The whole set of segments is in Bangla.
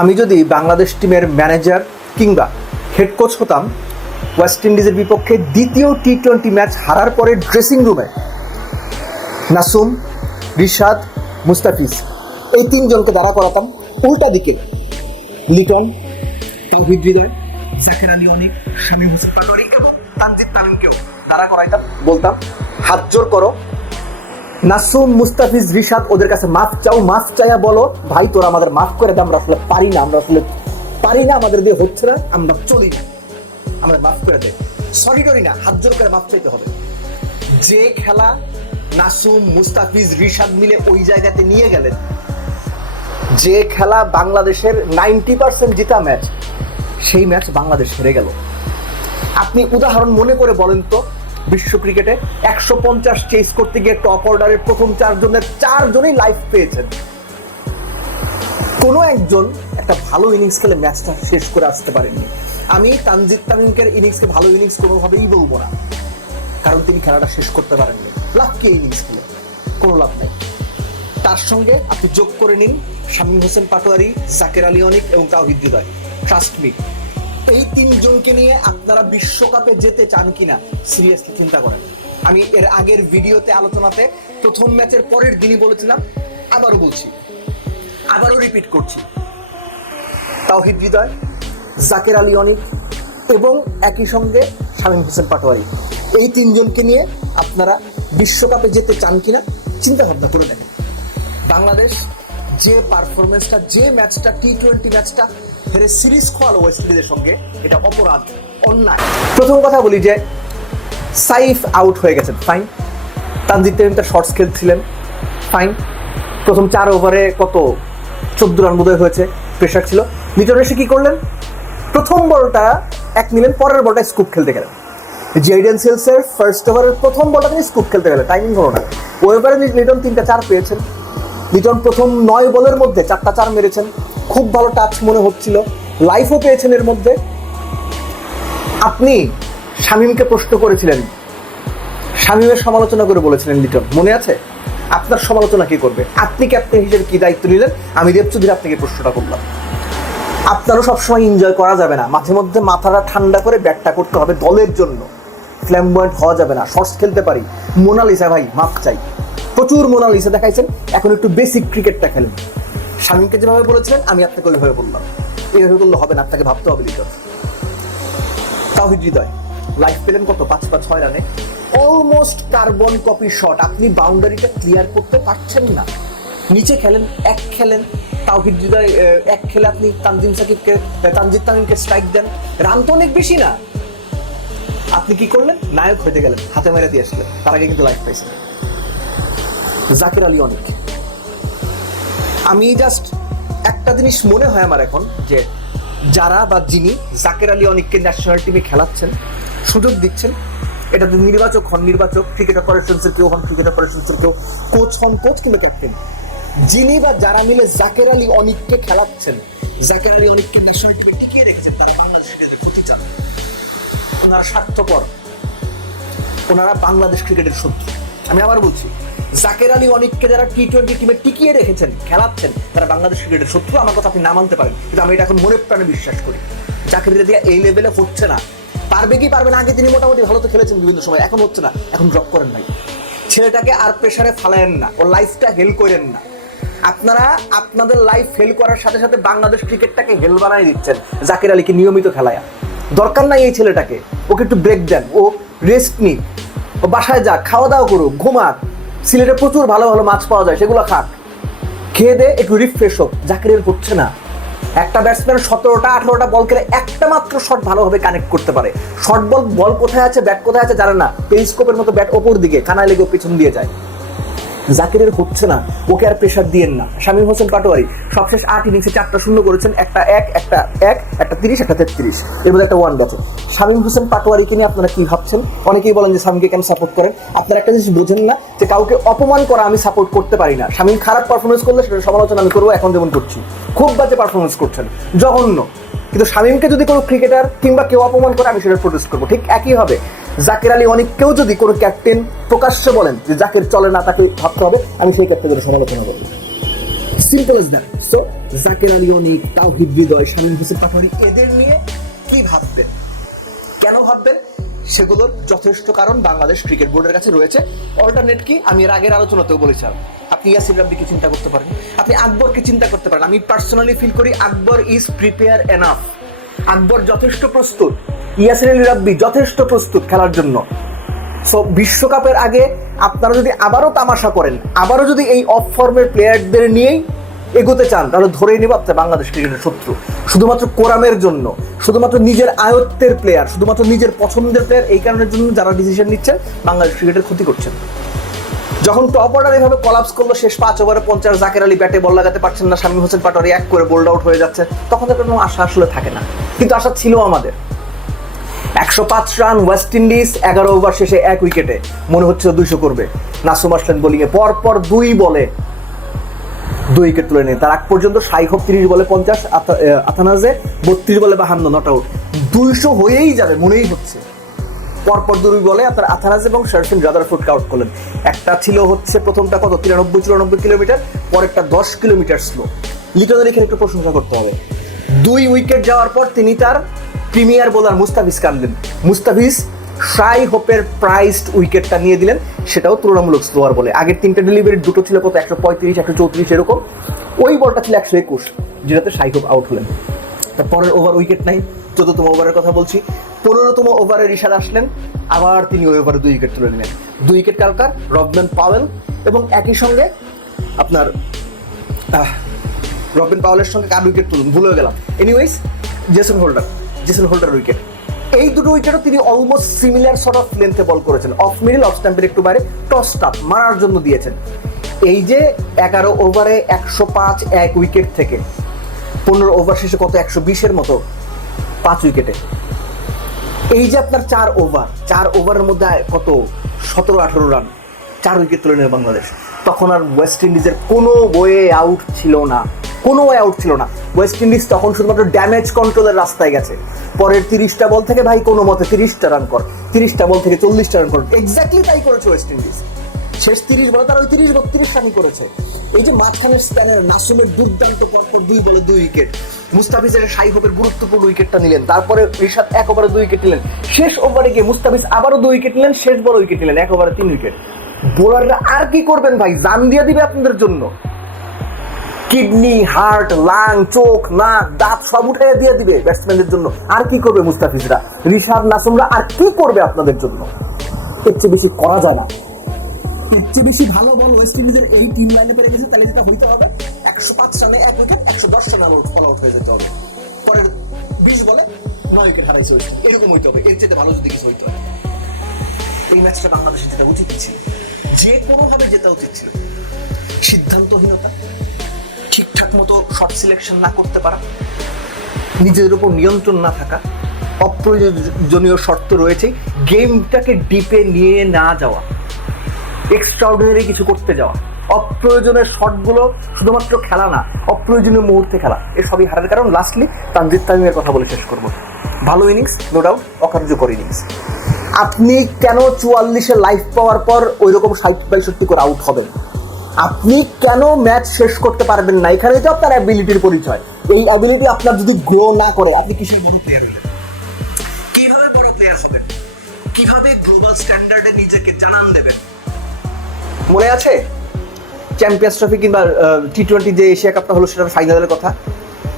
আমি যদি বাংলাদেশ টিমের ম্যানেজার কিংবা হেড কোচ হতাম, ওয়েস্ট ইন্ডিজের বিপক্ষে দ্বিতীয় টি-20 ম্যাচ হারার পরে ড্রেসিং রুমে নাসুম, রিশাদ, মুস্তাফিজ এই তিনজনকে দাঁড়া করাতাম। উল্টা দিকে লিটন, তাওহিদ হৃদয়, জাকের আলী অনিক, শামীম হোসেন পাটোয়ারি এবং তানজিদ তামিমকেও দাঁড়া করাইতাম। বলতাম, হাত জোর করো, নাসুম, মুস্তাফিজ, রিশাদ, ওদের কাছে মাফ চাও, মাফ চাইয়া বলো ভাই তোরা আমাদের মাফ করে দে, আমরা আসলে পারি না, আমাদের দিয়ে হচ্ছে না, আমরা চলি না, আমাদের মাফ করে দে। সরি টরি না, হাত জোর করে মাফ চাইতে হবে। যে খেলা নাসুম, মুস্তাফিজ, রিশাদ মিলে ওই জায়গাতে নিয়ে গেলেন, যে খেলা বাংলাদেশের 90% জিতা ম্যাচ, সেই ম্যাচ বাংলাদেশ হেরে গেল। আপনি উদাহরণ মনে করে বলেন তো, বিশ্ব ক্রিকেটে 150 চেস করতে গিয়ে টপ অর্ডারের প্রথম চারজনই লাইফ পেয়েছেন। কোনো একজন একটা ভালো ইনিংস খেলে ম্যাচটা শেষ করে আসতে পারেননি। আমি তানজিদ তামিমকে ইনিংসকে ভালো ইনিংস কোনোভাবেই বলবো না, কারণ তিনি খেলাটা শেষ করতে পারেননি। লাভ কি ইনিংস খেলে? কোনো লাভ নাই। তার সঙ্গে আপনি যোগ করে নিন শামীম হোসেন পাটোয়ারি, জাকের আলী অনিক এবং তাওহিদ হৃদয়। ট্রাস্ট মি, এই তিনজনকে নিয়ে আপনারা বিশ্বকাপে যেতে চান কিনা সিরিয়াসলি চিন্তা করেন। আমি এর আগের ভিডিওতে আলোচনাতে প্রথম ম্যাচের পরের দিনই বলেছিলাম, আবারও বলছি, আবারও রিপিট করছি, তাওহিদ হৃদয়, জাকের আলী অনিক এবং একই সঙ্গে শামীম হোসেন পাটোয়ারি, এই তিনজনকে নিয়ে আপনারা বিশ্বকাপে যেতে চান কিনা চিন্তা ভাবনা করে দেখেন। বাংলাদেশ যে পারফরমেন্সটা, যে ম্যাচটা, টি-20 ম্যাচটা হেরে সিরিজ খোয়ালো ওয়েস্ট ইন্ডিজের সঙ্গে, এটা অপরাধ, অন্যায়। প্রথম কথা বলি যে সাইফ আউট হয়ে গেছেন, ফাইন। তানজিদ তামিম তার শর্টস খেলছিলেন, ফাইন। প্রথম 4 ওভারে কত 14 রান বোধহয় হয়েছে, প্রেশার ছিল। লিটন এসে কি করলেন? প্রথম বলটা 1 নিলেন, পরের বলটা স্কুপ খেলতে গেলেন। জেডেন সেলসের ফার্স্ট ওভারের প্রথম বলটা তিনি স্কুপ খেলতে গেলেন, টাইমিং হলো না। ওই ওভারে লিটন 3টা 4 পেয়েছেন। লিটন প্রথম 9 বলের মধ্যে 4টা 4 মেরেছেন, খুব ভালো টাচ মনে হচ্ছিল, লাইফও পেয়েছেন এর মধ্যে। আপনি শামীমকে প্রশ্ন করেছিলেন, শামীমের সমালোচনা করে বলেছিলেন লিটন, মনে আছে? আপনার সমালোচনা কি করবে? আপনি ক্যাপ্টেন হিসেবে কি দায়িত্ব নিলেন? আমি দেব চৌধুরী আপনাকে প্রশ্নটা করলাম। আপনারও সবসময় এনজয় করা যাবে না, মাঝে মধ্যে মাথাটা ঠান্ডা করে ব্যাটটা করতে হবে দলের জন্য। ফ্ল্যামবয়েন্ট হওয়া যাবে না, শর্টস খেলতে পারি। মোনালিসা ভাই মাপ চাই, প্রচুর মোনালিসা দেখাইছেন, এখন একটু বেসিক ক্রিকেটটা খেলেন। শামীমকে যেভাবে বলেছিলেন আমি আপনাকে ওইভাবে বললাম, এইভাবে করলে হবে না, আপনাকে ভাবতে হবে লিটন। তাওহিদ হৃদয় লাইফ পেলেন কত? 5/6 রানে, অলমোস্ট কার্বন কপি শট। আপনি বাউন্ডারিটা ক্লিয়ার করতে পারছেন না, নিচে খেলেন, 1 খেলেন। তাওহিদ হৃদয় 1 খেলে আপনি তানজিদ তামিমকে স্ট্রাইক দেন, রান তো অনেক বেশি না। আপনি কি করলেন? নায়ক হতে গেলেন, হাতে মেরে দিয়ে আসলেন, তার আগে কিন্তু লাইফ পাইছেন। জাকের আলী অনিক, আমি জাস্ট একটা জিনিস মনে হয় আমার এখন, যে যারা বা যিনি জাকের আলী অনিককে ন্যাশনাল টিমে খেলাচ্ছেন, সুযোগ দিচ্ছেন, এটা তো নির্বাচক হন নির্বাচক, ক্রিকেট অপারেশনসের কেউ হন ক্রিকেট অপারেশনসের কেউ, কোচ হন কোচ কিংবা ক্যাপ্টেন, যিনি বা যারা মিলে জাকের আলী অনিককে খেলাচ্ছেন, জাকের আলী অনিককে ন্যাশনাল টিমে টিকিয়ে রেখেছেন, তারা বাংলাদেশ ক্রিকেটের ক্ষতি চান। ওনারা স্বার্থপর, ওনারা বাংলাদেশ ক্রিকেটের শত্রু। আমি আবার বলছি, জাকের আলী অনিককে যারা টি-20 টিমে টিকিয়ে রেখেছেন, খেলাচ্ছেন, তারা বাংলাদেশ ক্রিকেটের শত্রু। আমার কথা আপনি না মানতে পারেন, কিন্তু আমি এটা এখন মনে প্রাণে বিশ্বাস করি। জাকের দিয়ে এই লেভেলে হচ্ছে না, পারবে কি পারবে না, আগে তিনি মোটামুটি ভালো তো খেলেছেন বিভিন্ন সময়, এখন হচ্ছে না, এখন ড্রপ করেন ভাই। ছেলেটাকে আর প্রেসারে ফালায়েন না, ওর লাইফটা হেল করেন না। আপনারা আপনাদের লাইফ ফেল করার সাথে সাথে বাংলাদেশ ক্রিকেটটাকে হেল বানাই দিচ্ছেন। জাকের আলীকে নিয়মিত খেলায়া দরকার নাই এই ছেলেটাকে, ওকে একটু ব্রেক দেন, ও রেস্ট নিক, ও বাসায় যাক, খাওয়া দাওয়া করুক, ঘুমাক। সিলেটে প্রচুর ভালো ভালো মাছ পাওয়া যায়, সেগুলো খাক, খেয়ে দে একটু রিফ্রেশ হোক। জাকেরের হচ্ছে না। একটা ব্যাটসম্যান 17টা 18টা বল খেলে একটা মাত্র শট ভালোভাবে কানেক্ট করতে পারে। শর্ট বল কোথায় আছে, ব্যাট কোথায় আছে জানে না, পেরিস্কোপের মতো ব্যাট ওপর দিকে কানায় লেগে পেছন দিয়ে যায়। জাকেরের হচ্ছে না, ওকে আর প্রেশার দিয়েন না। শামীম হোসেন পাটোয়ারি সবশেষ 8 ইনিংসে 4টা 0 করেছেন, একটা 1, একটা 30, একটা 33, এর মধ্যে একটা 1 গেছে। শামীম হোসেন পাটোয়ারিকে নিয়ে আপনারা কি ভাবছেন? অনেকেই বলেন যে শামীমকে কেন সাপোর্ট করেন। আপনারা একটা জিনিস বোঝেন না, যে কাউকে অপমান করা আমি সাপোর্ট করতে পারি না। শামীম খারাপ পারফরমেন্স করলে সেটা সমালোচনা আমি করবো, এখন যেমন করছি। খুব বাজে পারফরমেন্স করছেন, জঘন্য, কিন্তু শামীমকে যদি কোনো ক্রিকেটার কিংবা কেউ অপমান করে আমি সেটা প্রোটেস্ট করবো। ঠিক একই হবে জাকের আলী অনিককেও যদি কোনো ক্যাপ্টেন প্রকাশ্যে বলেন যে জাকের চলে না, তাকে ভাবতে হবে, আমি সেই ক্যাপ্টেনের সমালোচনা করবো। Simple as that. So Zaker Ali Anik, Towhid Hridoy, Shamim Hossain Patwari এদের নিয়ে কি ভাববেন, কেন ভাববেন, সেগুলোর যথেষ্ট কারণ বাংলাদেশ ক্রিকেট বোর্ডের কাছে রয়েছে। অল্টারনেট কি, আমি এর আগের আলোচনাতেও বলেছিলাম, আপনি ইয়াসির রাব্বিকে চিন্তা করতে পারেন, আপনি আকবরকে চিন্তা করতে পারেন। আমি পার্সোনালি ফিল করি আকবর ইজ প্রিপেয়ার এনাফ, আকবর যথেষ্ট প্রস্তুত, ইয়াসির আলী রাব্বি যথেষ্ট প্রস্তুত খেলার জন্য। সো বিশ্বকাপের আগে আপনারা যদি আবারও তামাশা করেন, আবারও যদি এই অফ ফর্মের প্লেয়ারদের নিয়েই এগোতে চান, তাহলে ধরেই নেব আপনার বাংলাদেশ ক্রিকেটের শত্রু। শুধুমাত্র কোরামের জন্য, শুধুমাত্র নিজের আয়ত্তের প্লেয়ার, শুধুমাত্র নিজের পছন্দের প্লেয়ার, এই কারণের জন্য যারা ডিসিশন নিচ্ছেন বাংলাদেশ ক্রিকেটের ক্ষতি করছেন। যখন টপ অর্ডার এভাবে কলাপস করলো, শেষ 5 ওভারে 50, জাকের আলী ব্যাটে বল লাগাতে পারছেন না, শামীম হোসেন পাটোয়ারি এক করে বোল্ড আউট হয়ে যাচ্ছে, তখন তো কোনো আশা আসলে থাকে না। কিন্তু আশা ছিল আমাদের। 105 রান ওয়েস্ট ইন্ডিজ, 11 ওভার শেষে 1 উইকেটে, মনে হচ্ছে 200 করবে। নাসুম আসলেন বোলিংয়ে, পরপর 2 বলে 2 উইকেট তুলে নেন। তার আগ পর্যন্ত শাইখব 30 বলে 50, আথানাজে 32 বলে 52, নট আউট। 200 হয়েই যাবে মনেই হচ্ছে। পরপর 2 বলে আপনার আথানাজ এবং শারফিন রাদারফোর্ডকে আউট করলেন। একটা ছিল হচ্ছে প্রথমটা কত 93-94 কিলোমিটার, পরেরটা 10 কিলোমিটার স্লো। লিটনের এখানে একটু প্রশংসা করতে হবে। 2 উইকেট যাওয়ার পর তিনি তার প্রিমিয়ার বোলার মুস্তাফিজকে আনলেন। মুস্তাফিজ শাই হোপের প্রাইসড উইকেটটা নিয়ে দিলেন, সেটাও তুলনামূলক স্লোয়ার বলে। আগের 3টে ডেলিভারি, 2টো ছিল কত 135, 134 এরকম, ওই বলটা ছিল 121, যেটাতে শাই হোপ আউট হলেন। তারপরের ওভার উইকেট নাই, 14তম ওভারের কথা বলছি। 15তম ওভারে রিশাদ আসলেন, আবার তিনি ওই ওভারে 2 উইকেট তুলে নিলেন। 2 উইকেট কালকার রবম্যান পাওয়েল, এবং একই সঙ্গে আপনার রবম্যান পাওয়েলের সঙ্গে কার উইকেট তুলুন ভুলে গেলাম, এনিওয়েজ জেসন হোল্ডার উইকেট। এই 2টো উইকেটও তিনি অলমোস্ট সিমিলার সর্ট অফ লেন্থে বল করেছেন, অফ মিডল, অফ স্ট্যাম্পের একটু বাইরে, টস টাপ মারার জন্য দিয়েছেন। এই যে 11 ওভারে 105 1 উইকেট থেকে 15 ওভার শেষে কত 120-এর মতো 5 উইকেটে, এই যে আপনার 4 ওভারের মধ্যে কত 17-18 রান, 4 উইকেট তুলে নেয় বাংলাদেশ। তখন আর ওয়েস্ট ইন্ডিজের কোনো ওয়ে আউট ছিল না। ওয়েস্ট ইন্ডিজ তখন শুধুমাত্র ড্যামেজ কন্ট্রোলের রাস্তায় গেছে। পরের 30টা বল থেকে ভাই কোনো মতে 30টা রান কর, 30টা বল থেকে 40টা রান কর, এক্স্যাক্টলি তাই করেছে ওয়েস্ট ইন্ডিজ। শেষ 30 বলে তারা ওই 30-32 রানই করেছে। এই যে মাঝখানের স্প্যানের নাসুমের দুর্দান্ত পরপর 2 বলে 2 উইকেট, মুস্তাফিজের শাই হোপের গুরুত্বপূর্ণ উইকেটটা নিলেন, তারপরে রিশাদ 1 ওভারে 2 উইকেট নিলেন, শেষ ওভারে গিয়ে মুস্তাফিজ আবারও 2 উইকেট নিলেন, শেষ বড় উইকেট নিলেন, 1 ওভারে 3 উইকেট। বোলাররা আর কি করবেন ভাই, জান দিয়ে দিবে আপনাদের জন্য। কিডনি, হার্ট, লাং, চোখ, নাক, দাঁত সব উঠে দিয়ে দিবে ব্যাটসম্যানদের জন্য। আর কি করবে মুস্তাফিজরা, রিশাদ, নাসুমরা আর কি করবে আপনাদের জন্য? এর চেয়ে বেশি করা যায় না। এর চেয়ে বেশি ভালো বল ওয়েস্ট ইন্ডিজের এই টিম লাইনে পেরে গেছে, তাহলে যেটা হইতে হবে 105 রানে 1 উইকেট, 110 রানে ফল আউট হয়ে যেতে হবে। পরের 20 বলে 9 উইকেট হারাইছে ওয়েস্ট ইন্ডিজ, এরকম হইতে হবে। এর চেয়ে ভালো যদি কিছু হইতে হবে, এই ম্যাচটা বাংলাদেশের জেতা উচিত ছিল, যে কোনোভাবে জেতা উচিত ছিল। সিদ্ধান্তহীনতা, ঠিকঠাক মতো শট সিলেকশন না করতে পারা, নিজেদের উপর নিয়ন্ত্রণ না থাকা, অপ্রয়োজনীয় শর্ত রয়েছে, গেমটাকে ডিপে নিয়ে না যাওয়া, এক্সট্রাঅর্ডিনারি কিছু করতে যাওয়া, অপ্রয়োজনীয় শটগুলো শুধুমাত্র খেলা না, অপ্রয়োজনীয় মুহূর্তে খেলা, এসবই হারের কারণ। লাস্টলি তানজিদ তামিমের কথা বলে শেষ করবো। ভালো ইনিংস, নো ডাউট, অকার্যকর ইনিংস। আপনি কেন 44-এ লাইফ পাওয়ার পর ওই রকম 60-62 করে আউট হবেন? আপনি কেন ম্যাচ শেষ করতে পারবেন না? এখানেই তো আপনার অ্যাবিলিটির পরিচয়। এই অ্যাবিলিটি আপনার যদি গ্রো না করে, আপনি কিসের বড় প্লেয়ার হবেন? কিভাবে বড় প্লেয়ার হবেন? কিভাবে গ্লোবাল স্ট্যান্ডার্ডে নিজেকে জানান দেবেন? মনে আছে চ্যাম্পিয়ন্স ট্রফি কিংবা টি-20 যে এশিয়া কাপটা হলো, সেটার ফাইনালের কথা?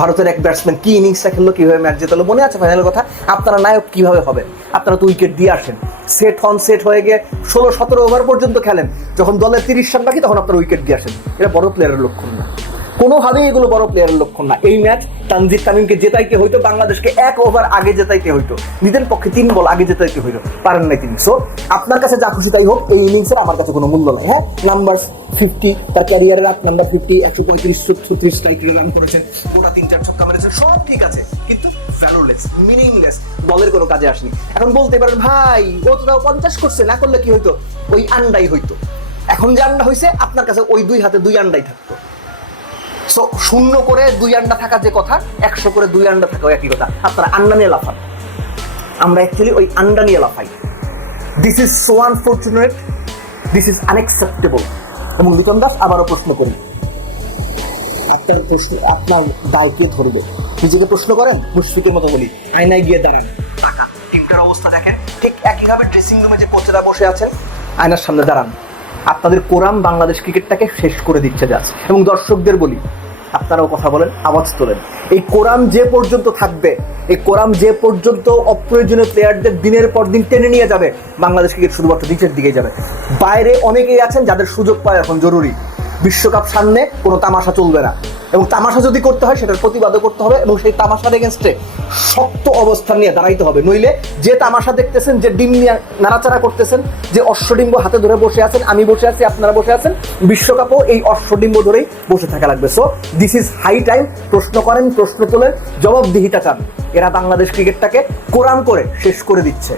ভারতের এক ব্যাটসম্যান কি ইনিংসটা খেললো, কিভাবে ম্যাচ জেতালো, মনে আছে ফাইনালের কথা? আপনারা নায়ক কিভাবে হবেন? আপনারা তো উইকেট দিয়ে আসেন, সেট হয়ে গিয়ে 16-17 ওভার পর্যন্ত খেলেন, যখন দলের 30 রান বাকি তখন আপনারা উইকেট দিয়ে আসেন। এটা বড় প্লেয়ারের লক্ষণ না, কোনোভাবেই এগুলো বড় প্লেয়ারের লক্ষণ না। এই ম্যাচ তানজিদ তামিমকে জেতাইতে হইতো, বাংলাদেশকে 1 ওভার আগে জেতাইতে হইতো, নিজের পক্ষে 3 বল আগে জেতাইতে হইতো, পারেন নাই তিনি। সো আপনার কাছে যা খুশি তাই হোক, এই ইনিংসের আমার কাছে কোনো মূল্য নাই। হ্যাঁ, নাম্বার 50, তার ক্যারিয়ারের নাম্বার 50, 135-36 স্ট্রাইক রান করেছে, গোটা 3-4 ছক্কা মেরেছে, সব ঠিক আছে, কিন্তু ভ্যালুলেস, মিনিংলেস, বলের কোনো কাজে আসেনি। এখন বলতে পারেন ভাই ও তো 50 করছে, না করলে কি হইতো? ওই আন্ডাই হইতো। এখন যে আন্ডা হয়েছে আপনার কাছে ওই 2 হাতে 2 আন্ডাই থাকতো। সো 0 করে 2 আন্ডা থাকা যে কথা, 100 করে 2 আন্ডা থাকা একই কথা। আপনারা আন্ডা নিয়ে লাফান, আমরা অ্যাকচুয়ালি ওই আন্ডা নিয়ে লাফাই। This is so unfortunate, this is unacceptable. এবং লিটন দাস আবারও প্রশ্ন করি, আপনার প্রশ্ন, আপনার দায় কে ধরবে? নিজেকে প্রশ্ন করেন, মুশফিকের মতো বলি, আয়নায় গিয়ে দাঁড়ান, টাকা টিমটার অবস্থা দেখেন। ঠিক একইভাবে ড্রেসিং রুমে যে কোচেরা বসে আছেন, আয়নার সামনে দাঁড়ান। আপনাদের কোরাম বাংলাদেশ ক্রিকেটটাকে শেষ করে দিচ্ছে জাস্ট। এবং দর্শকদের বলি, আপনারাও কথা বলেন, আওয়াজ তোলেন। এই কোরাম যে পর্যন্ত থাকবে, এই কোরাম যে পর্যন্ত অপ্রয়োজনীয় প্লেয়ারদের দিনের পর দিন টেনে নিয়ে যাবে, বাংলাদেশ ক্রিকেট শুধুমাত্র নিচের দিকে যাবে। বাইরে অনেকেই আছেন যাদের সুযোগ পাওয়া এখন জরুরি। বিশ্বকাপ সামনে কোনো তামাশা চলবে না, এবং তামাশা যদি করতে হয় সেটার প্রতিবাদও করতে হবে, এবং সেই তামাশার এগেনস্টে শক্ত অবস্থান নিয়ে দাঁড়াইতে হবে। নইলে যে তামাশা দেখতেছেন, যে ডিম নিয়ে নাড়াচাড়া করতেছেন, যে অশ্বডিম্ব হাতে ধরে বসে আছেন, আমি বসে আছি, আপনারা বসে আছেন, বিশ্বকাপও এই অশ্বডিম্ব ধরেই বসে থাকা লাগবে। So this is high time. প্রশ্ন করেন, প্রশ্ন তোলেন, জবাবদিহিতা চান। এরা বাংলাদেশ ক্রিকেটটাকে কোরাম করে শেষ করে দিচ্ছে।